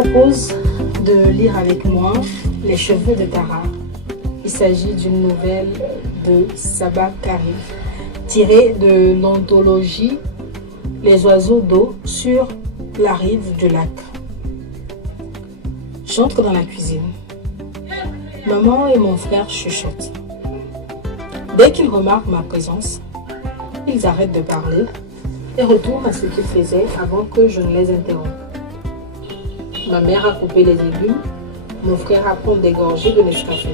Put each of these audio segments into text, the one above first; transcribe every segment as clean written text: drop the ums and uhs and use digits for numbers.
propose de lire avec moi Les cheveux de Tara. Il s'agit d'une nouvelle de Sabah Kari, tirée de l'anthologie Les oiseaux d'eau sur la rive du lac. J'entre dans la cuisine. Maman et mon frère chuchotent. Dès qu'ils remarquent ma présence, ils arrêtent de parler et retournent à ce qu'ils faisaient avant que je ne les interrompe. Ma mère a coupé les légumes, mon frère a pris des gorgées de Nescafé.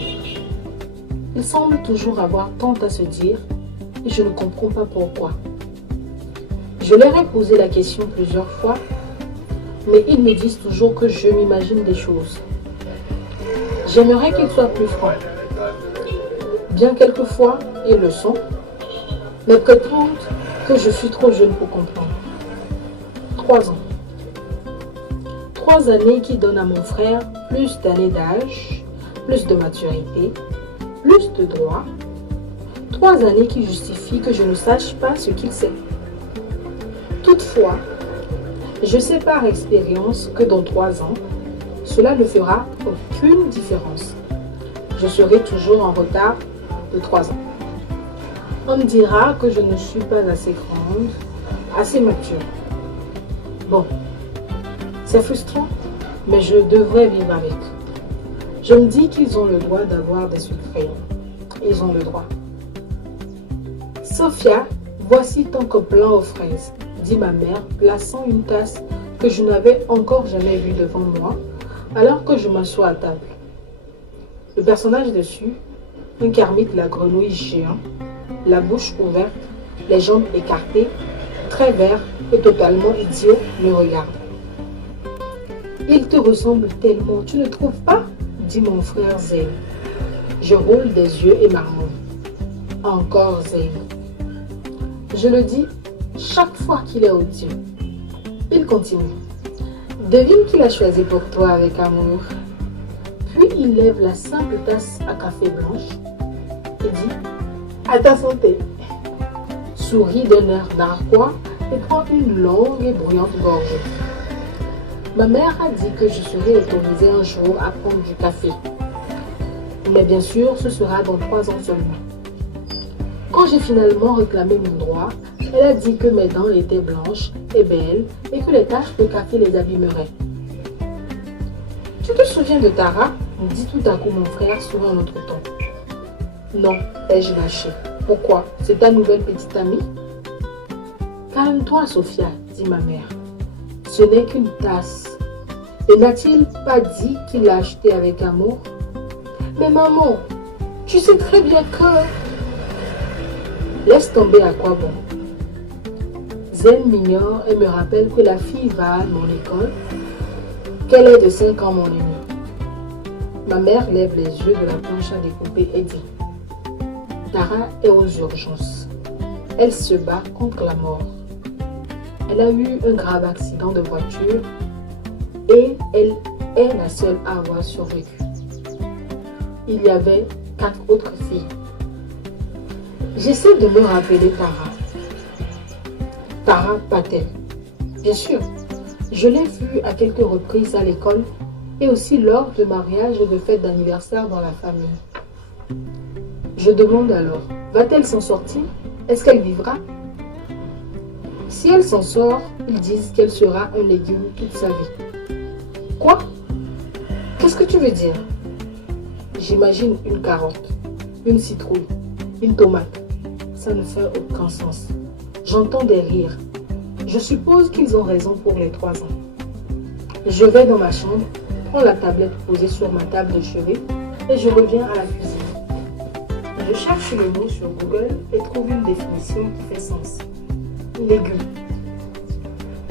Ils semblent toujours avoir tant à se dire et je ne comprends pas pourquoi. Je leur ai posé la question plusieurs fois, mais ils me disent toujours que je m'imagine des choses. J'aimerais qu'ils soient plus francs. Bien quelquefois, ils le sont, mais prétendent que je suis trop jeune pour comprendre. 3 ans. 3 années qui donnent à mon frère plus d'années d'âge, plus de maturité, plus de droits. 3 années qui justifient que je ne sache pas ce qu'il sait. Toutefois, je sais par expérience que dans 3 ans, cela ne fera aucune différence. Je serai toujours en retard de 3 ans. On me dira que je ne suis pas assez grande, assez mature. Bon, c'est frustrant, mais je devrais vivre avec. Je me dis qu'ils ont le droit d'avoir des sucres. Ils ont le droit. Sophia, voici ton copain aux fraises, dit ma mère, plaçant une tasse que je n'avais encore jamais vue devant moi, alors que je m'assois à table. Le personnage dessus, un Kermit la grenouille géant, la bouche ouverte, les jambes écartées, très vert et totalement idiot, me regarde. Il te ressemble tellement, tu ne trouves pas? Dit mon frère Zayn. Je roule des yeux et marmonne. Encore Zayn. Je le dis chaque fois qu'il est odieux. Il continue. Devine qui l'a choisi pour toi avec amour. Puis il lève la simple tasse à café blanche et dit « À ta santé !» Sourit d'un air narquois et prend une longue et bruyante gorgée. Ma mère a dit que je serais autorisée un jour à prendre du café. Mais bien sûr, ce sera dans 3 ans seulement. Quand j'ai finalement réclamé mon droit, elle a dit que mes dents étaient blanches et belles et que les taches de café les abîmeraient. Tu te souviens de Tara? Me dit tout à coup mon frère sur un autre ton. Non, ai-je lâché. Pourquoi? C'est ta nouvelle petite amie? Calme-toi, Sophia, dit ma mère. Ce n'est qu'une tasse. Et n'a-t-il pas dit qu'il l'a achetée avec amour? Mais maman, tu sais très bien que... Laisse tomber, à quoi bon? Zen m'ignore et me rappelle que la fille va à mon école, qu'elle est de 5 ans mon aînée. Ma mère lève les yeux de la planche à découper et dit « Tara est aux urgences. Elle se bat contre la mort. Elle a eu un grave accident de voiture et elle est la seule à avoir survécu. Il y avait 4 autres filles. » J'essaie de me rappeler Tara. Tara Patel. Bien sûr, je l'ai vue à quelques reprises à l'école et aussi lors de mariages et de fêtes d'anniversaire dans la famille. Je demande alors, va-t-elle s'en sortir? Est-ce qu'elle vivra? Si elle s'en sort, ils disent qu'elle sera un légume toute sa vie. Quoi? Qu'est-ce que tu veux dire? J'imagine une carotte, une citrouille, une tomate. Ça ne fait aucun sens. J'entends des rires. Je suppose qu'ils ont raison pour les 3 ans. Je vais dans ma chambre, prends la tablette posée sur ma table de chevet et je reviens à la cuisine. Je cherche le mot sur Google et trouve une définition qui fait sens. Légumes.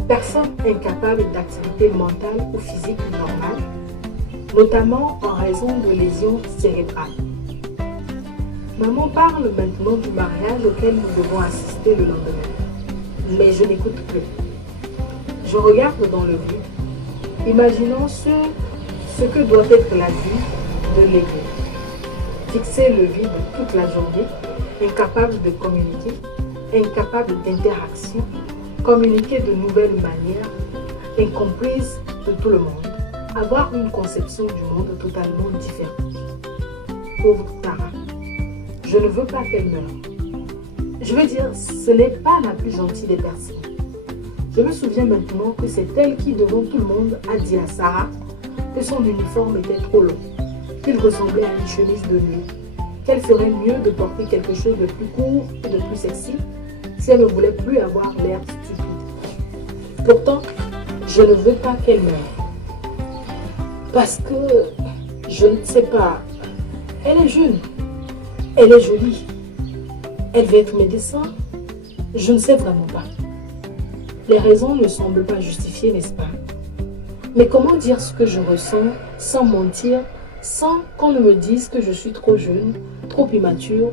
Personne incapable d'activité mentale ou physique normale, notamment en raison de lésions cérébrales. Maman parle maintenant du mariage auquel nous devons assister le lendemain. Mais je n'écoute plus. Je regarde dans le vide, imaginant ce que doit être la vie de légumes. Fixer le vide toute la journée, incapable de communiquer, incapable d'interaction, communiquer de nouvelles manières, incomprise de tout le monde. avoir une conception du monde totalement différente. Pauvre Tara, je ne veux pas qu'elle meure. Je veux dire, ce n'est pas la plus gentille des personnes. Je me souviens maintenant que c'est elle qui, devant tout le monde, a dit à Sarah que son uniforme était trop long, qu'il ressemblait à une chemise de nuit, qu'elle ferait mieux de porter quelque chose de plus court et de plus sexy si elle ne voulait plus avoir l'air stupide. Pourtant, je ne veux pas qu'elle meure. Parce que, je ne sais pas, elle est jeune, elle est jolie, elle veut être médecin, je ne sais vraiment pas. Les raisons ne semblent pas justifiées, n'est-ce pas? Mais comment dire ce que je ressens sans mentir, sans qu'on ne me dise que je suis trop jeune, trop immature,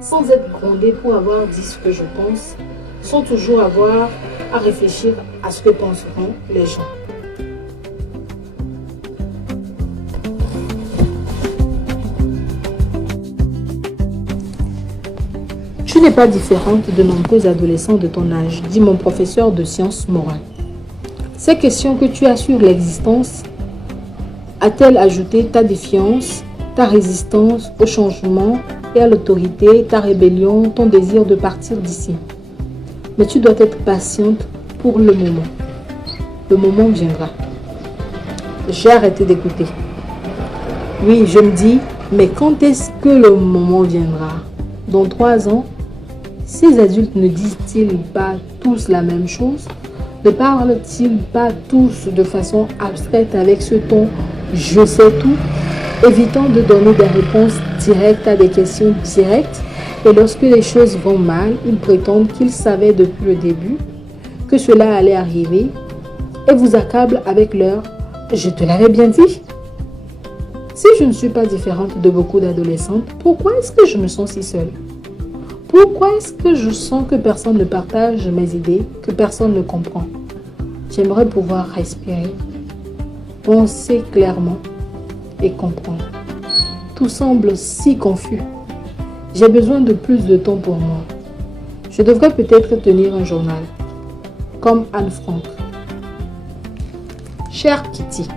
sans être grondée pour avoir dit ce que je pense, sans toujours avoir à réfléchir à ce que penseront les gens. Tu n'es pas différente de nombreux adolescents de ton âge, dit mon professeur de sciences morales. Ces questions que tu as sur l'existence a-t-elle ajouté ta défiance, ta résistance au changement et à l'autorité, ta rébellion, ton désir de partir d'ici? Mais tu dois être patiente pour le moment. Le moment viendra. J'ai arrêté d'écouter. Oui, je me dis, mais quand est-ce que le moment viendra? Dans 3 ans? Ces adultes ne disent-ils pas tous la même chose? Ne parlent-ils pas tous de façon abstraite avec ce ton « je sais tout », évitant de donner des réponses directes à des questions directes? Et lorsque les choses vont mal, ils prétendent qu'ils savaient depuis le début que cela allait arriver et vous accablent avec leur « je te l'avais bien dit ». Si je ne suis pas différente de beaucoup d'adolescentes, pourquoi est-ce que je me sens si seule? Pourquoi est-ce que je sens que personne ne partage mes idées, que personne ne comprend? J'aimerais pouvoir respirer, penser clairement et comprendre. Tout semble si confus. J'ai besoin de plus de temps pour moi. Je devrais peut-être tenir un journal, comme Anne Frank. Chère Kitty,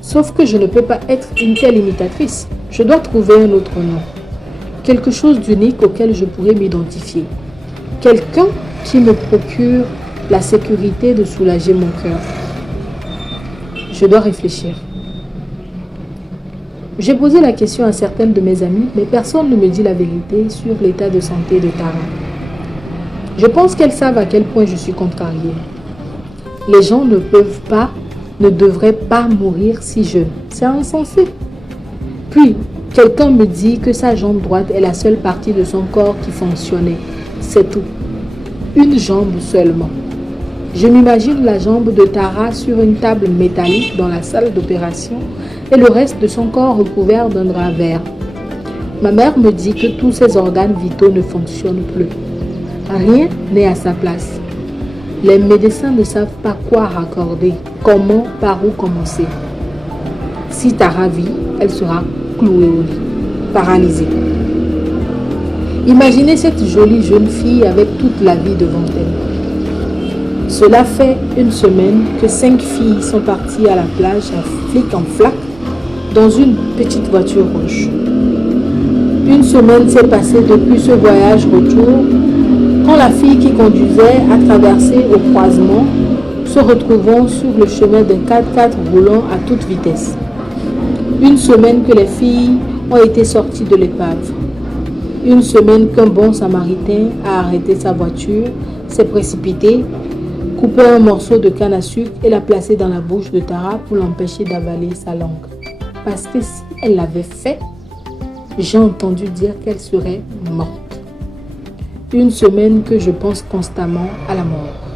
sauf que je ne peux pas être une telle imitatrice. Je dois trouver un autre nom. Quelque chose d'unique auquel je pourrais m'identifier. Quelqu'un qui me procure la sécurité de soulager mon cœur. Je dois réfléchir. J'ai posé la question à certaines de mes amies, mais personne ne me dit la vérité sur l'état de santé de Tara. Je pense qu'elles savent à quel point je suis contrariée. Les gens ne peuvent pas, ne devraient pas mourir si jeunes. C'est insensé. Puis, quelqu'un me dit que sa jambe droite est la seule partie de son corps qui fonctionnait. C'est tout. Une jambe seulement. Je m'imagine la jambe de Tara sur une table métallique dans la salle d'opération et le reste de son corps recouvert d'un drap vert. Ma mère me dit que tous ses organes vitaux ne fonctionnent plus. Rien n'est à sa place. Les médecins ne savent pas quoi raccorder, comment, par où commencer. Si Tara vit, elle sera clouée au lit, paralysée. Imaginez cette jolie jeune fille avec toute la vie devant elle. Cela fait une semaine que 5 filles sont parties à la plage à flic en flac dans une petite voiture rouge. Une semaine s'est passée depuis ce voyage retour quand la fille qui conduisait a traversé au croisement, se retrouvant sur le chemin d'un 4x4 roulant à toute vitesse. Une semaine que les filles ont été sorties de l'épave. Une semaine qu'un bon samaritain a arrêté sa voiture, s'est précipité, coupé un morceau de canne à sucre et l'a placé dans la bouche de Tara pour l'empêcher d'avaler sa langue. Parce que si elle l'avait fait, j'ai entendu dire qu'elle serait morte. Une semaine que je pense constamment à la mort.